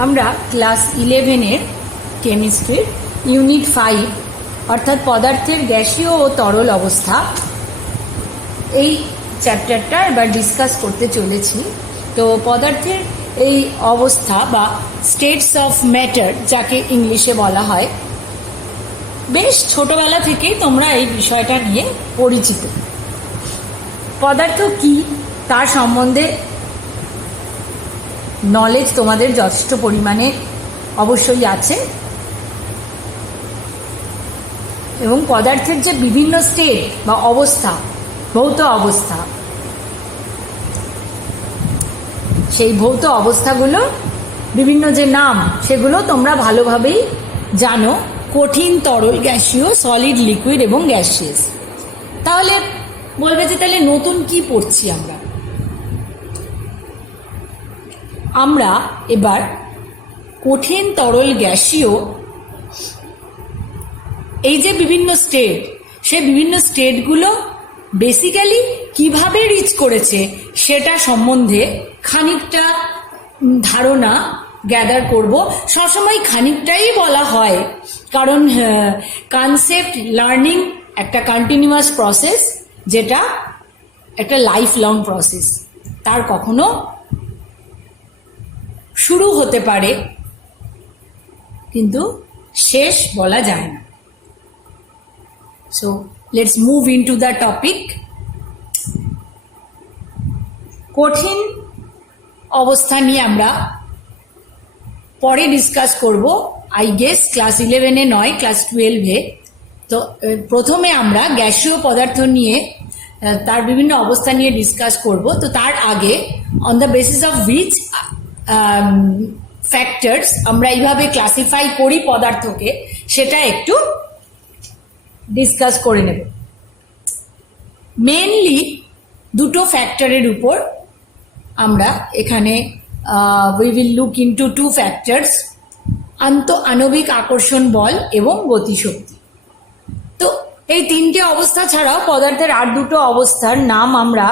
আমরা ক্লাস 11-এর কেমিস্ট্রির ইউনিট 5 অর্থাৎ পদার্থের গ্যাসীয় ও তরল অবস্থা এই চ্যাপ্টারটা এবার ডিসকাস করতে চলেছি। তো পদার্থের এই অবস্থা বা স্টেটস অফ ম্যাটার যাকে ইংলিশে বলা হয়, বেশ ছোটবেলা থেকেই তোমরা এই বিষয়টা নিয়ে পরিচিত। পদার্থ কি তার সম্বন্ধে নলেজ তোমাদের যথেষ্ট পরিমাণে অবশ্যই আছে, এবং পদার্থের যে বিভিন্ন স্টেট বা অবস্থা, ভৌত অবস্থা, সেই ভৌত অবস্থাগুলো বিভিন্ন যে নাম সেগুলো তোমরা ভালোভাবেই জানো, কঠিন, তরল, গ্যাসীয়, সলিড, লিকুইড এবং গ্যাসিয়াস। তাহলে বলবে যে তাহলে নতুন কি পড়ছি আমরা এবার কঠিন, তরল, গ্যাসীয় এই যে বিভিন্ন স্টেট, সে বিভিন্ন স্টেটগুলো বেসিক্যালি কিভাবে রিচ করেছে সেটা সম্বন্ধে খানিকটা ধারণা গ্যাদার করব। সবসময় খানিকটাই বলা হয়, কারণ কনসেপ্ট লার্নিং একটা কন্টিনিউয়াস প্রসেস, যেটা একটা লাইফ লং প্রসেস। তার কখনো শুরু হতে পারে কিন্তু শেষ বলা যায় না। So let's move into the topic. কঠিন অবস্থা নিয়ে আমরা পরে ডিসকাস করব, আই গেস ক্লাস 11-এ নয়, ক্লাস 12-এ। তো প্রথমে আমরা গ্যাসীয় পদার্থ নিয়ে তার বিভিন্ন অবস্থা নিয়ে ডিসকাস করব। তো তার আগে on the basis of which factors আমরা এইভাবে ক্লাসিফাই করি পদার্থকে, সেটা একটু ডিসকাস করে নেব। মেনলি দুটো ফ্যাক্টরের উপর আমরা এখানে we will look into two factors, আন্তঃআণবিক আকর্ষণ বল এবং গতিশক্তি। তো এই তিনটে অবস্থা ছাড়াও পদার্থের আর দুটো অবস্থার নাম আমরা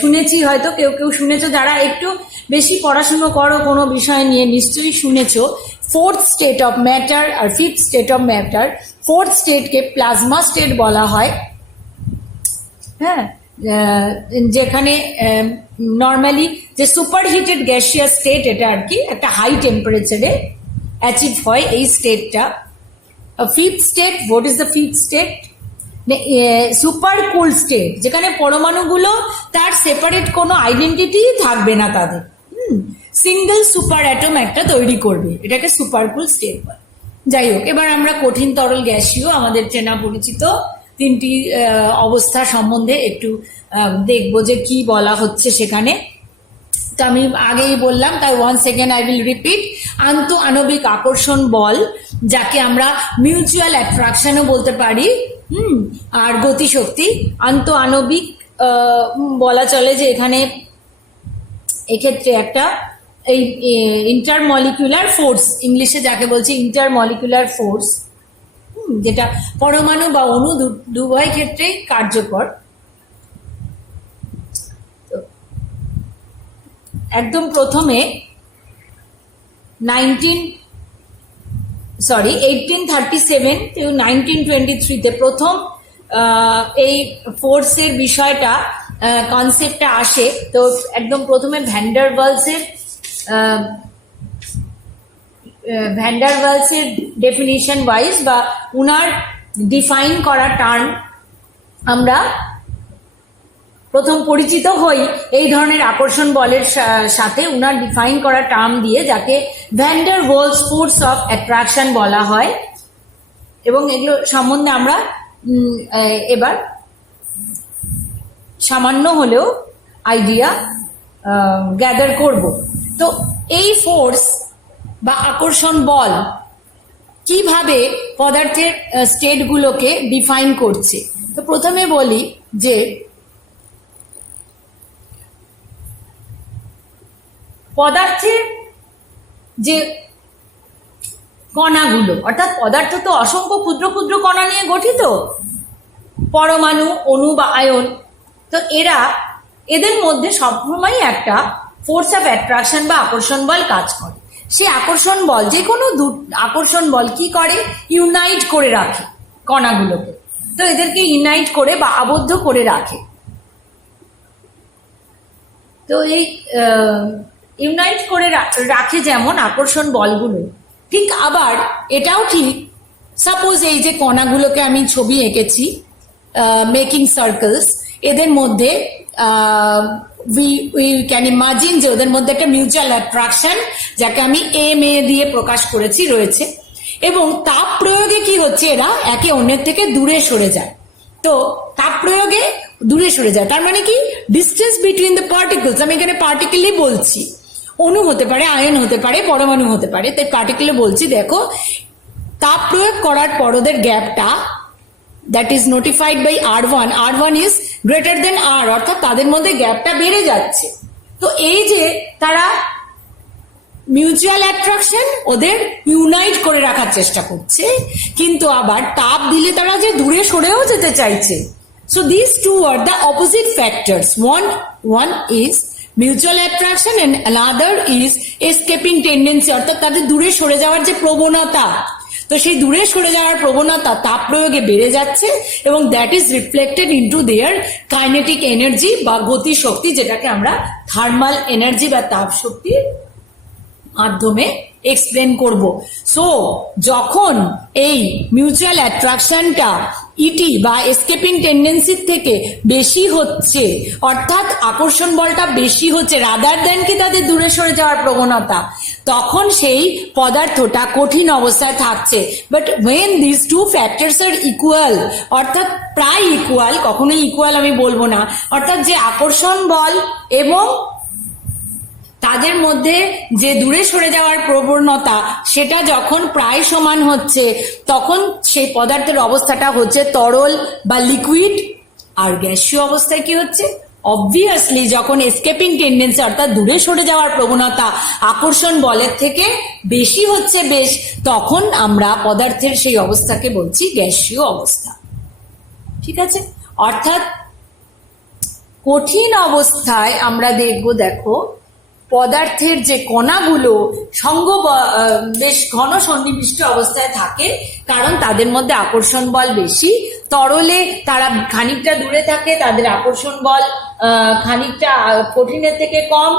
শুনেছি, হয়তো কেউ কেউ শুনেছো, যারা একটু বেশি পড়াশুনো করো কোনো বিষয় নিয়ে নিশ্চয়ই শুনেছো। ফোর্থ স্টেট অফ ম্যাটার আর fifth state of matter. Fourth স্টেটকে প্লাজমা স্টেট বলা হয়, হ্যাঁ, যেখানে নর্মালি যে সুপারহিটেড গ্যাসিয়াস স্টেট, এটা আর কি একটা হাই টেম্পারেচারে অ্যাচিভ হয় এই স্টেটটা। Fifth state, what is the fifth state? Super cool state, যেখানে পরমাণুগুলো তার সেপারেট কোনো আইডেন্টিটি থাকবে না, তাদের সিঙ্গেল সুপার অ্যাটম একটা তৈরি করবে, এটাকে সুপার কুল স্টেট বলে। যাই হোক, এবার আমরা কঠিন, তরল, গ্যাসীয় আমাদের চেনা পরিচিত তিনটি অবস্থা সম্বন্ধে একটু দেখবো যে কি বলা হচ্ছে সেখানে। তো আমি আগেই বললাম, তাই once again I will repeat. আন্তঃআণবিক আকর্ষণ বল, যাকে আমরা মিউচুয়াল অ্যাট্রাকশনও বলতে পারি, আর গতিশক্তি। আন্তঃআণবিক বলা চলে যে এখানে এক্ষেত্রে একটা এই ইন্টারমলিকুলার ফোর্স, ইংলিশে যাকে বলছে ইন্টারমলিকুলার ফোর্স, যেটা পরমাণু বা অণু দুভয় ক্ষেত্রেই কার্যকর। একদম প্রথমে 1837 to 1923-তে প্রথম এই ফোর্সের বিষয়টা, কনসেপ্টটা আসে। তো একদম প্রথমে ভ্যান ডার ওয়ালসের ডেফিনিশন ওয়াইজ বা উনার ডিফাইন করা টার্ম আমরা প্রথম পরিচিত হই এই ধরনের আকর্ষণ বলের সাথে, উনার ডিফাইন করা টার্ম দিয়ে, যাকে van der Waals force of attraction বলা হয়। এবং এগুলো সম্বন্ধে আমরা এবার সামান্য হলেও আইডিয়া গ্যাদার করব। তো এই ফোর্স বা আকর্ষণ বল কিভাবে পদার্থের স্টেটগুলোকে ডিফাইন করছে। তো প্রথমে বলি যে পদার্থের যে কণাগুলো, অর্থাৎ পদার্থ তো অসংখ্য ক্ষুদ্র ক্ষুদ্র কণা নিয়ে গঠিত, পরমাণু, অণু বা আয়ন। তো এদের মধ্যে সবসময় একটা ফোর্স অফ অ্যাট্রাকশন বা আকর্ষণ বল কাজ করে। সেই আকর্ষণ বল, যে কোনো আকর্ষণ বল কি করে, ইউনাইট করে রাখে কণাগুলোকে। তো এদেরকে ইউনাইট করে বা আবদ্ধ করে রাখে। তো এই ইউনাইট করে রাখে যেমন আকর্ষণ বলগুলো, ঠিক আবার এটাও ঠিক, সাপোজ এই যে কণাগুলোকে আমি ছবি এঁকেছি মেকিং সার্কেলস, এদের মধ্যে উই ক্যান ইমাজিন যে ওদের মধ্যে একটা মিউচুয়াল অ্যাট্রাকশন, যাকে আমি এ দিয়ে প্রকাশ করেছি, রয়েছে। এবং তাপ প্রয়োগে কি হচ্ছে, এরা একে অন্যের থেকে দূরে সরে যায়। তো তাপ প্রয়োগে দূরে সরে যায়, তার মানে কি, ডিস্টেন্স বিটুইন দ্য পার্টিকেলস, আমি এখানে পার্টিকেলই বলছি, অণু হতে পারে, আয়ন হতে পারে, পরমাণু হতে পারে, তাই পার্টিকেলে বলছি। দেখো, তাপ প্রয়োগ করার পর ওদের গ্যাপটা, that is notified by R1 is greater than R, অর্থাৎ তাদের মধ্যে গ্যাপটা বেড়ে যাচ্ছে। তো এই যে তারা মিউচুয়াল অ্যাট্রাকশন ওদের ইউনাইট করে রাখার চেষ্টা করছে, কিন্তু আবার তাপ দিলে তারা যে দূরে সরেও যেতে চাইছে। So this two are the opposite factors, one is mutual attraction and another is escaping tendency, অর্থাৎ তাদের দূরে সরে যাওয়ার যে প্রবণতা। তো সেই দূরে সরে যাওয়ার প্রবণতা তাপ প্রয়োগে বেড়ে যাচ্ছে, এবং that is reflected into their kinetic energy বা গতি শক্তি, যেটাকে আমরা থার্মাল এনার্জি বা তাপ শক্তির মাধ্যমে এক্সপ্লেন করব। সো যখন এই মিউচুয়াল অ্যাট্রাকশনটা ইটি বা এসকেপিং টেন্ডেন্সির থেকে বেশি হচ্ছে, অর্থাৎ আকর্ষণ বলটা বেশি হচ্ছে রাদার দেন কি তাদের দূরে সরে যাওয়ার প্রবণতা, তখন সেই পদার্থটা কঠিন অবস্থায় থাকছে। But when this two factors are equal, অর্থাৎ প্রায় ইকুয়াল, কখনোই ইকুয়াল আমি বলবো না, অর্থাৎ যে আকর্ষণ বল এবং তাদের মধ্যে যে দূরে সরে যাওয়ার প্রবণতা, সেটা যখন প্রায় সমান হচ্ছে, তখন সেই পদার্থের অবস্থাটা হচ্ছে তরল বা লিকুইড। আর গ্যাসীয় অবস্থায় কি হচ্ছে, অবভিয়াসলি যখন এসকেপিং টেন্ডেন্সি অর্থাৎ দূরে সরে যাওয়ার প্রবণতা আকর্ষণ বলের থেকে বেশি হচ্ছে তখন আমরা পদার্থের সেই অবস্থাকে বলছি গ্যাসীয় অবস্থা। ঠিক আছে, অর্থাৎ কঠিন অবস্থায় আমরা দেখো পদার্থের যে কণাগুলো বেশ ঘন সন্নিবিষ্ট অবস্থায় থাকে, কারণ তাদের মধ্যে আকর্ষণ বল বেশি। তরলে তারা খানিকটা দূরে থাকে, তাদের আকর্ষণ বল খানিকটা কঠিনের থেকে কম,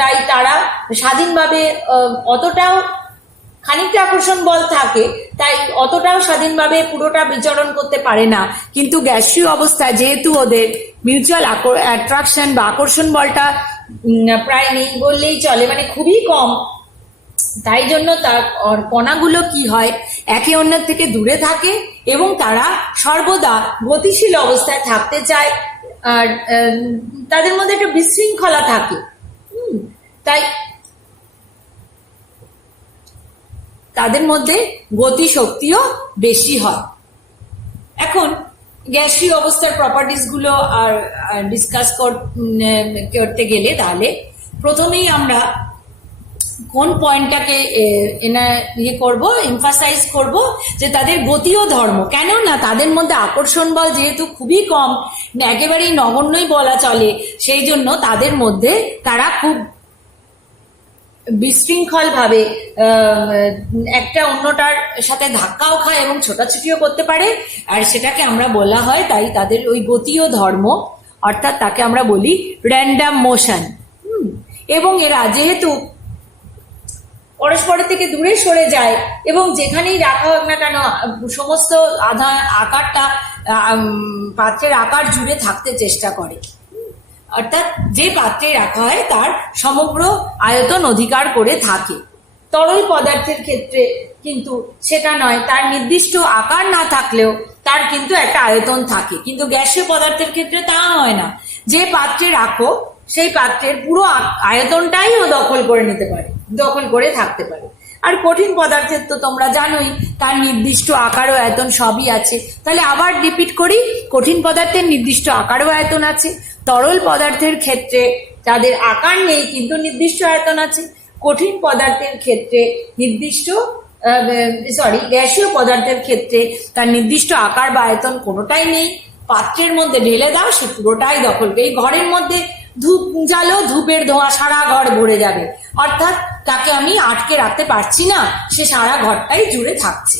তাই তারা স্বাধীনভাবে অতটাও, খানিকটা আকর্ষণ বল থাকে তাই অতটাও স্বাধীনভাবে পুরোটা বিচরণ করতে পারে না। কিন্তু গ্যাসীয় অবস্থায় যেহেতু ওদের মিউচুয়াল অ্যাট্রাকশন বা আকর্ষণ বলটা প্রায় নেই বললেই চলে, মানে খুবই কম, তাই জন্য তার কণাগুলো কি হয়, একে অন্যের থেকে দূরে থাকে এবং তারা সর্বদা গতিশীল অবস্থায় থাকতে চায়, আর তাদের মধ্যে একটা বিশৃঙ্খলা থাকে। তাই তাদের মধ্যে গতি শক্তিও বেশি হয়। এখন গ্যাসীয় অবস্থার প্রপার্টিস গুলো আর ডিসকাস করতে গেলে তাহলে প্রথমেই আমরা কোন পয়েন্টটাকে এমফাসাইজ করব, যে তাদের গতীয় ধর্ম। কেন না তাদের মধ্যে আকর্ষণ বল যেহেতু খুবই কম, একেবারেই নগণ্যই বলা চলে, সেই জন্য তাদের মধ্যে তারা খুব বিশৃঙ্খল ভাবে একটা অন্যটার সাথে ধাক্কাও খায় এবং ছোটাছুটিও করতে পারে, আর সেটাকে আমরা বলা হয়, তাই তাদের ওই গতীয় ধর্ম, অর্থাৎ তাকে আমরা বলি র্যান্ডাম মোশন। এবং এরা যেহেতু পরস্পরের থেকে দূরে সরে যায় এবং যেখানেই রাখা হোক না কেন সমস্ত আকারটা পাত্রের আকার জুড়ে থাকতে চেষ্টা করে, অর্থাৎ যে পাত্রে রাখা হয় তার সমগ্র আয়তন অধিকার করে থাকে। তরল পদার্থের ক্ষেত্রে কিন্তু সেটা নয়, তার নির্দিষ্ট আকার না থাকলেও তার কিন্তু একটা আয়তন থাকে, কিন্তু গ্যাসীয় পদার্থের ক্ষেত্রে তা হয় না। যে পাত্রে রাখো সেই পাত্রের পুরো আয়তনটাই ও দখল করে নিতে পারে, দখল করে থাকতে পারে। আর কঠিন পদার্থের তো তোমরা জানোই তার নির্দিষ্ট আকার ও আয়তন সবই আছে। তাহলে আবার রিপিট করি, কঠিন পদার্থের নির্দিষ্ট আকার ও আয়তন আছে, তরল পদার্থের ক্ষেত্রে তাদের আকার নেই কিন্তু নির্দিষ্ট আয়তন আছে, কঠিন পদার্থের ক্ষেত্রে গ্যাসীয় পদার্থের ক্ষেত্রে তার নির্দিষ্ট আকার বা আয়তন কোনোটাই নেই। পাত্রের মধ্যে ঢেলে দাও, সে পুরোটাই দখল করে। এই ঘরের মধ্যে ধূপ জ্বালো, ধূপের ধোঁয়া সারা ঘর ভরে যাবে, অর্থাৎ তাকে আমি আটকে রাখতে পারছি না, সে সারা ঘরটাই জুড়ে থাকছে।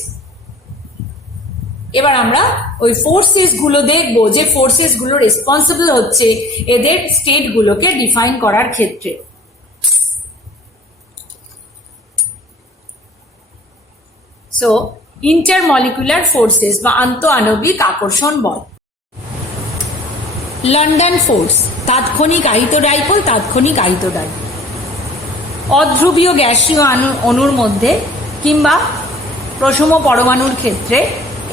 এবার আমরা ওই ফোর্সেস গুলো দেখবো, যে ফোর্সেস গুলো রেসপন্সিবল হচ্ছে এদের স্টেট গুলোকে ডিফাইন করার ক্ষেত্রে। সো ইন্টারমলিকুলার ফোর্সেস বা আন্তঃআণবিক আকর্ষণ বল। লন্ডন ফোর্স, তাৎক্ষণিক আহিত ডাইপোল, তাৎক্ষণিক আহিত ডাইপোল। অধ্রুবীয় গ্যাসীয় অণুর মধ্যে কিংবা প্রসম পরমাণুর ক্ষেত্রে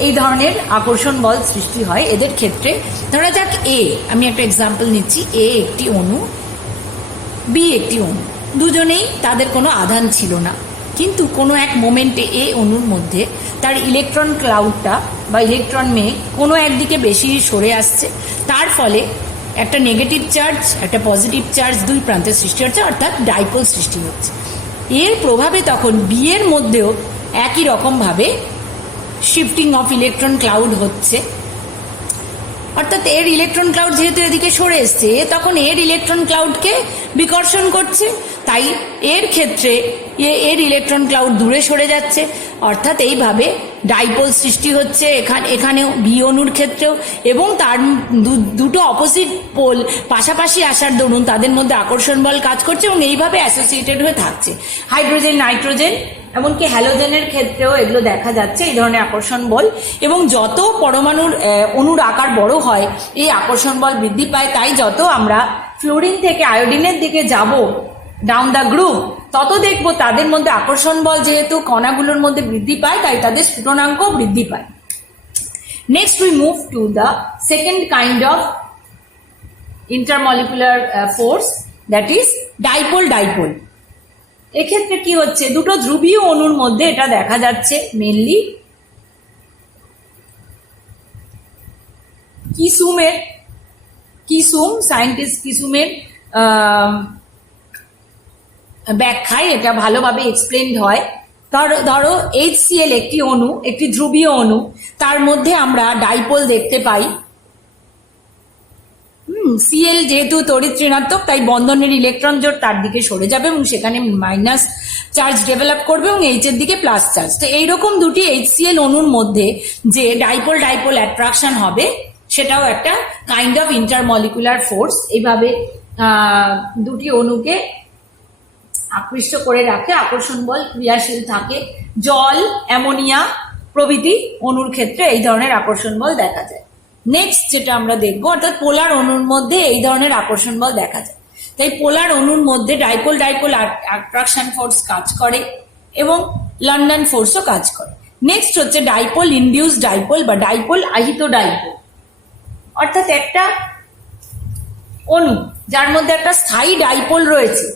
এই ধরনের আকর্ষণ বল সৃষ্টি হয়। এদের ক্ষেত্রে ধরা যাক আমি একটা এক্সাম্পল নিচ্ছি, একটি অণু, বি একটি অণু, দুজনেই তাদের কোনো আধান ছিল না, কিন্তু কোনো এক মোমেন্টে অণুর মধ্যে তার ইলেকট্রন ক্লাউডটা বা ইলেকট্রন মেঘ কোনো একদিকে বেশি সরে আসছে, তার ফলে একটা নেগেটিভ চার্জ একটা পজিটিভ চার্জ দুই প্রান্তে সৃষ্টি হচ্ছে, অর্থাৎ ডাইপোল সৃষ্টি হচ্ছে। এর প্রভাবে তখন বি এর মধ্যেও একই রকমভাবে শিফটিং অফ ইলেকট্রন ক্লাউড হচ্ছে, অর্থাৎ এর ইলেকট্রন ক্লাউড যেহেতু এদিকে সরে এসছে, তখন এর ইলেকট্রন ক্লাউডকে বিকর্ষণ করছে, তাই এর ক্ষেত্রে এর ইলেকট্রন ক্লাউড দূরে সরে যাচ্ছে, অর্থাৎ এইভাবে ডাইপোল সৃষ্টি হচ্ছে এখানেও বি অণুর ক্ষেত্রেও। এবং তার দুটো অপোজিট পোল পাশাপাশি আসার দরুন তাদের মধ্যে আকর্ষণ বল কাজ করছে এবং এইভাবে অ্যাসোসিয়েটেড হয়ে থাকছে। হাইড্রোজেন, নাইট্রোজেন, এমনকি হ্যালোজেনের ক্ষেত্রেও এগুলো দেখা যাচ্ছে, এই ধরনের আকর্ষণ বল। এবং যত পরমাণুর অণুর আকার বড় হয় এই আকর্ষণ বল বৃদ্ধি পায়। তাই যত আমরা ফ্লোরিন থেকে আয়োডিনের দিকে যাব ডাউন দ্য গ্রুপ, তত দেখবো তাদের মধ্যে আকর্ষণ বল যেহেতু কণাগুলোর মধ্যে বৃদ্ধি পায়, তাই তাদের স্ফুটনাঙ্ক বৃদ্ধি পায়। Next we move to the second kind of intermolecular force, that is dipole. Dipole এক্ষেত্রে কি হচ্ছে, দুটো ধ্রুবীয় অণুর মধ্যে এটা দেখা যাচ্ছে মেনলি কিসুম সায়েন্টিস্ট কিসুমের ব্যাখ্যায় এটা ভালোভাবে এক্সপ্লেনড হয়। ধরো HCl একটি অণু, একটি ধ্রুবীয় অণু, তার মধ্যে আমরা ডাইপোল দেখতে পাই। Cl যেহেতু তড়িৎ ঋণাত্মক, তাই বন্ধনের ইলেকট্রন জোট তার দিকে সরে যাবে এবং সেখানে মাইনাস চার্জ ডেভেলপ করবে এবং H এর দিকে প্লাস চার্জ। তো এইরকম দুটি HCl অণুর মধ্যে যে ডাইপোল ডাইপোল অ্যাট্রাকশন হবে, সেটাও একটা কাইন্ড অফ ইন্টারমলিকুলার ফোর্স। এইভাবে দুটি অণুকে আকৃষ্ট করে রাখে, আকর্ষণ বল ক্রিয়াশীল থাকে। জল, অ্যামোনিয়া প্রভৃতি অণুর ক্ষেত্রে এই ধরনের আকর্ষণ বল দেখা যায়। নেক্সট যেটা আমরা দেখবো, অর্থাৎ পোলার অণুর মধ্যে এই ধরনের আকর্ষণ বল দেখা যায়। তাই পোলার অণুর মধ্যে ডাইপোল ডাইপোল অ্যাট্রাকশন ফোর্স কাজ করে এবং লন্ডন ফোর্সও কাজ করে। নেক্সট হচ্ছে ডাইপোল ইনডিউস ডাইপোল বা ডাইপোল আহিত ডাইপোল, অর্থাৎ একটা অণু যার মধ্যে একটা স্থায়ী ডাইপোল রয়েছে,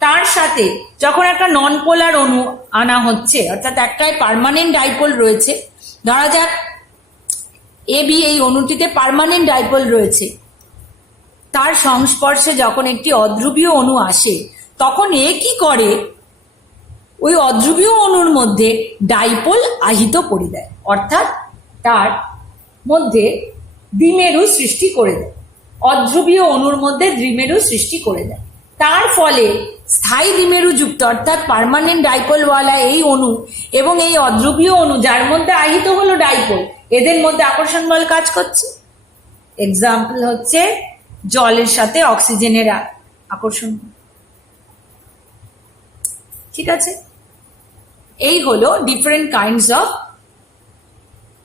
তার সাথে যখন একটা নন পোলার অণু আনা হচ্ছে, অর্থাৎ একটাই পার্মানেন্ট ডাইপোল রয়েছে, ধরা যাক এবি, এই অণুটিতে পার্মানেন্ট ডাইপোল রয়েছে, তার সংস্পর্শে যখন একটি অধ্রুবীয় অণু আসে, তখন কি করে, ওই অধ্রুবীয় অণুর মধ্যে ডাইপোল আহিত করে দেয়, অর্থাৎ তার মধ্যে দ্বিমেরু সৃষ্টি করে দেয়, অধ্রুবীয় অণুর মধ্যে দ্বিমেরু সৃষ্টি করে দেয়। তার ফলে স্থায়ী দ্বিমেরু যুক্ত অর্থাৎ পার্মানেন্ট ডাইপোলওয়ালা এই অণু এবং এই অধ্রুবীয় অণু যার মধ্যে আহিত হলো ডাইপোল, এদের মধ্যে আকর্ষণ বল কাজ করছে। এক্সাম্পল হচ্ছে জলের সাথে অক্সিজেনের আকর্ষণ। ঠিক আছে, এই হলো different kinds of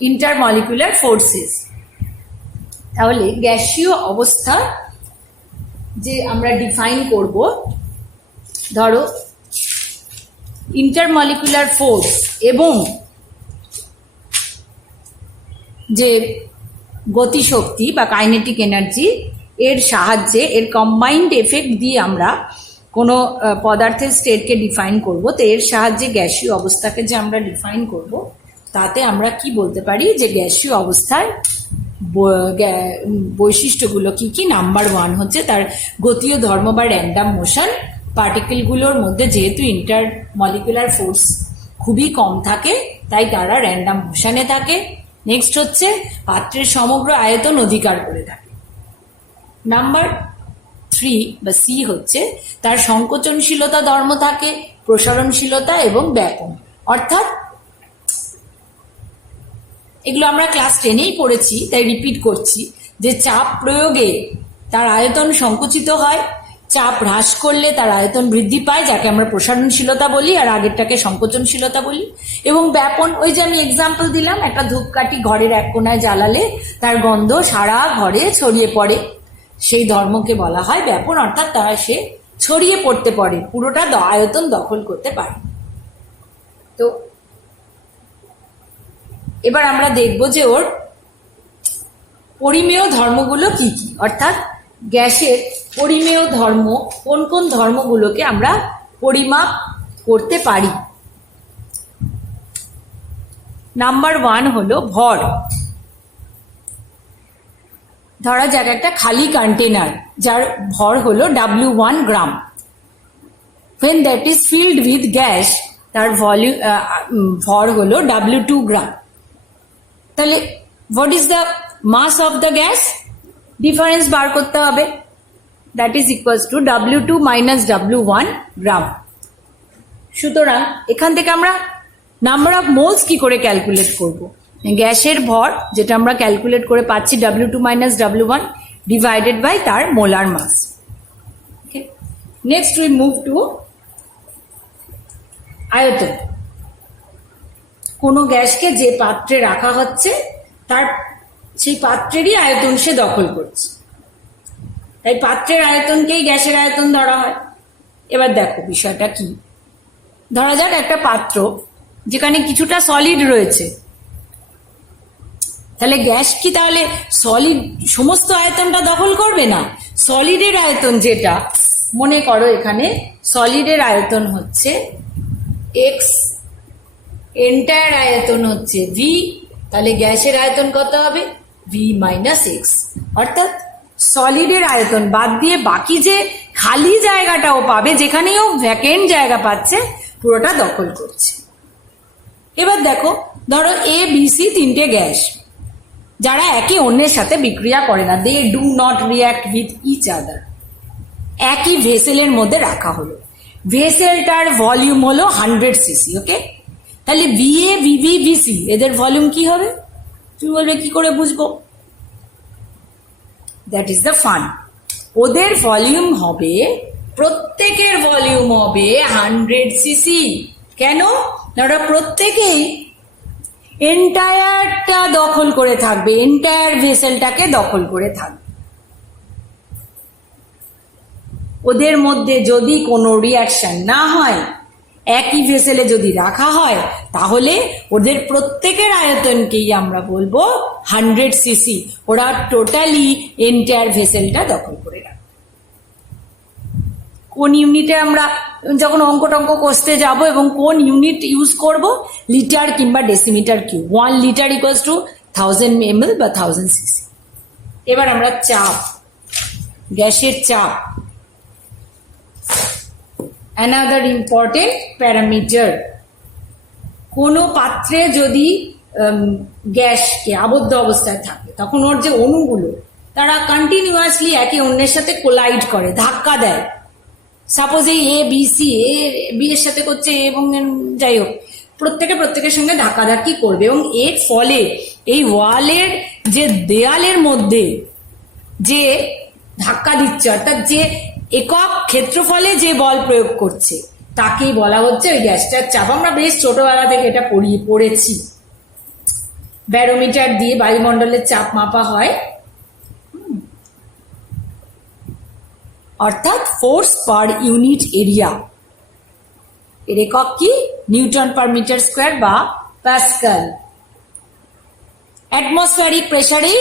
intermolecular forces. তাহলে গ্যাসীয় অবস্থা যে আমরা ডিফাইন করব, ধরো ইন্টারমলিকুলার ফোর্স এবং যে গতিশক্তি বা কাইনেটিক এনার্জি, এর সাহায্যে, এর কম্বাইন্ড এফেক্ট দিয়ে আমরা কোনো পদার্থের স্টেটকে ডিফাইন করব। তো এর সাহায্যে গ্যাসীয় অবস্থাকে যে আমরা ডিফাইন করব, তাতে আমরা কি বলতে পারি যে গ্যাসীয় অবস্থার বৈশিষ্ট্যগুলো কি কি। নাম্বার 1 হচ্ছে তার গতীয় ধর্ম বা র্যান্ডাম মোশন। পার্টিকেলগুলোর মধ্যে যেহেতু ইন্টারমলিকুলার ফোর্স খুবই কম থাকে, তাই তারা র্যান্ডাম মোশনে থাকে। নেক্সট হচ্ছে পাত্রের সমগ্র আয়তন অধিকার করে থাকে। নাম্বার 3 বা সি হচ্ছে তার সংকোচনশীলতা ধর্ম থাকে, প্রসারণশীলতা এবং ব্যাপন। অর্থাৎ এগুলো আমরা ক্লাস 10-এই পড়েছি, তাই রিপিট করছি যে চাপ প্রয়োগে তার আয়তন সংকুচিত হয়, চাপ হ্রাস করলে তার আয়তন বৃদ্ধি পায়, যাকে আমরা প্রসারণশীলতা বলি, আর আগেরটাকে সংকোচনশীলতা বলি। এবং ব্যাপন, ওই যে আমি এক্সাম্পল দিলাম, একটা ধূপকাঠি ঘরের এক কোনায় জ্বালালে তার গন্ধ সারা ঘরে ছড়িয়ে পড়ে, সেই ধর্মকে বলা হয় ব্যাপন। অর্থাৎ তারা সে ছড়িয়ে পড়তে পারে, পুরোটা আয়তন দখল করতে পারে। তো এবার আমরা দেখব যে ওর পরিমেয় ধর্মগুলো কি কি, অর্থাৎ গ্যাসের পরিমেয় ধর্ম কোন কোন ধর্মগুলোকে আমরা পরিমাপ করতে পারি। নাম্বার 1 হলো ভর। ধরা যাক একটা খালি কন্টেনার যার ভর হলো W1 gram. when that is filled with gas তার ভর হলো W2 গ্রাম। তাহলে what is the mass of the gas? Difference বার করতে হবে, that is equals to W2 minus W1 গ্রাম। সুতরাং এখান থেকে আমরা নাম্বার অফ মোলস কি করে ক্যালকুলেট করব? গ্যাসের ভর যেটা আমরা ক্যালকুলেট করে পাচ্ছি W2 minus W1 divided by তার molar mass. Next we move to আয়তন। কোনো গ্যাসকে যে পাত্রে রাখা হচ্ছে তার সেই পাত্রেরই আয়তন সে দখল করছে, তাই পাত্রের আয়তনকেই গ্যাসের আয়তন ধরা হয়। এবার দেখো বিষয়টা কি। ধরা যাক একটা পাত্র যেখানে কিছুটা সলিড রয়েছে, তাহলে গ্যাস কি তাহলে সলিড সমস্ত আয়তনটা দখল করবে না? সলিডের আয়তন যেটা, মনে করো এখানে সলিডের আয়তন হচ্ছে এক্স, এন্টায়ার আয়তন হচ্ছে ভি, তাহলে গ্যাসের আয়তন কত হবে? V minus x. অর্থাৎ সলিডের আয়তন বাদ দিয়ে বাকি যে খালি জায়গাটাও পাবে, যেখানেও ভ্যাকেন্ট জায়গা পাচ্ছে, পুরোটা দখল করছে। এবার দেখো, ধরো এ বি সি তিনটে গ্যাস যারা একে অন্যের সাথে বিক্রিয়া করে না, they do not react with each other, একই ভেসেলের মধ্যে রাখা হলো। ভেসেলটার ভলিউম হলো 100 সিসি। ওকে, তাহলে ভিএ ভিভি ভিসি এদের ভলিউম কি হবে? তুমি বলবে কি করে বুঝবো? That is the fun. ওদের ভলিউম হবে, প্রত্যেকের ভলিউম হবে 100 সিসি। কেন? ওরা প্রত্যেকেই এন্টায়ারটা দখল করে থাকবে, এন্টায়ার ভেসেলটাকে দখল করে থাকবে। ওদের মধ্যে যদি কোনো রিয়াকশন না হয়, একই ভেসেলে যদি রাখা হয়, তাহলে ওদের প্রত্যেকের আয়তনকেই আমরা বলবো 100 সিসি। ওরা টোটালি এন্টায়ার ভেসেলটা দখল করে রাখবে। কোন ইউনিটে আমরা যখন অঙ্ক টঙ্ক কষতে যাব এবং কোন ইউনিট ইউজ করব? লিটার কিংবা decimetre cube. 1 litre equals to 1000 ml বা 1000 সিসি। এবার আমরা চাপ, গ্যাসের চাপ, another important parameter। কোনো পাত্রে যদি গ্যাসকে আবদ্ধ অবস্থায় থাকে, তখন ওর যে অণুগুলো তারা কন্টিনিউয়াসলি একে অন্যের সাথে কোলাইড করে, ধাক্কা দেয়। সাপোজ এই এ বি সি, এ বি এর সাথে করছে এবং যাই হোক, প্রত্যেকের সঙ্গে ধাক্কাধাক্কি করবে, এবং এর ফলে এই ওয়ালের যে দেয়ালের মধ্যে যে ধাক্কা দিচ্ছে, অর্থাৎ যে একক ক্ষেত্রফলে যে বল প্রয়োগ করছে, তাকেই বলা হচ্ছে ওই গ্যাসটার চাপ। আমরা বেশ ছোটবেলা থেকে এটা পড়েছি। ব্যারোমিটার দিয়ে বায়ুমণ্ডলের চাপ মাপা হয়, অর্থাৎ ফোর্স পার ইউনিট এরিয়া। এর একক কি? নিউটন পার মিটার স্কোয়ার বা প্যাসকাল। অ্যাটমসফিয়ারিক প্রেসারে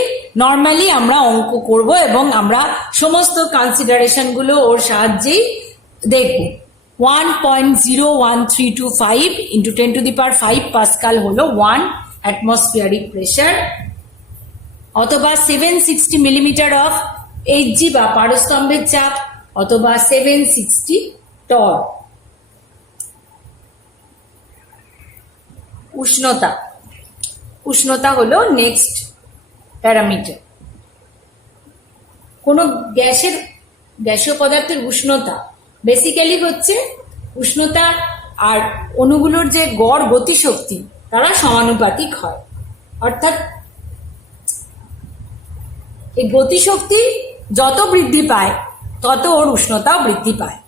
নর্মালি আমরা অঙ্ক করব এবং আমরা সমস্ত কনসিডারেশন গুলো ওর সাহায্যেই দেখব। 1.01325 ইন্টু 10⁵ পাস্কাল হলো 1 অ্যাটমসফিয়ারিক প্রেসার, অথবা 760 মিলিমিটার অফ এইচজি বা পারস্তম্ভের চাপ, অথবা 760 টর। উষ্ণতা, উষ্ণতা হলো নেক্সট প্যারামিটার। কোনো গ্যাসের গ্যাসীয় পদার্থের উষ্ণতা বেসিক্যালি হচ্ছে উষ্ণতা আর অণুগুলোর যে গড় গতিশক্তি তারা সমানুপাতিক হয়। অর্থাৎ এই গতিশক্তি যত বৃদ্ধি পায় তত ওর উষ্ণতাও বৃদ্ধি পায়।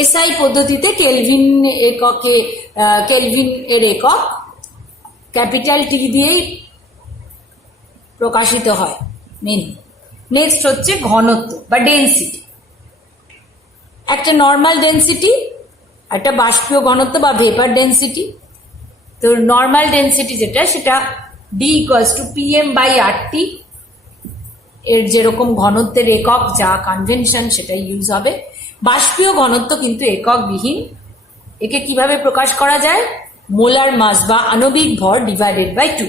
এসআই পদ্ধতিতে কেলভিন এককে কেলভিন এর একক ক্যাপিটাল টি দিয়েই প্রকাশিত হয় মেনলি। নেক্সট হচ্ছে ঘনত্ব বা ডেন্সিটি। একটা নর্মাল ডেন্সিটি, একটা বাষ্পীয় ঘনত্ব বা ভেপার ডেন্সিটি। তো নর্মাল ডেন্সিটি যেটা সেটা D equals to PM by RT, এর যেরকম ঘনত্বের একক যা কনভেনশন সেটাই ইউজ হবে। বাষ্পীয় ঘনত্ব কিন্তু এককবিহীন। একে কিভাবে প্রকাশ করা যায়? মোলার মাস বা আণবিক ভর ডিভাইডেড বাই 2।